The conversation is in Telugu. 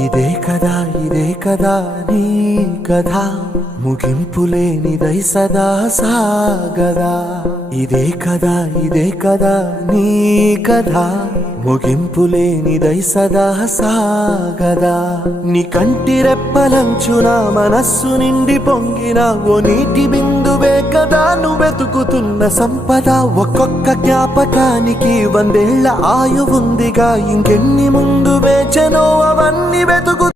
ఇదే కదా నీ కథ ముగింపులేనిదై సదా సాగదా. ఇదే కదా నీ కథ ముగింపులేనిదై సదా సాగదా. నీ కంటి రెప్పలంచున మనస్సు నిండి పొంగిన ఓ నీటి బిందువే కదా నువ్వెతుకుతున్న సంపద. ఒక్కొక్క జ్ఞాపకానికి 100 ఏళ్ల ఆయువుందిగా, ఇంకెన్ని ముందు వేచనో అవన్నీ వెతుకు.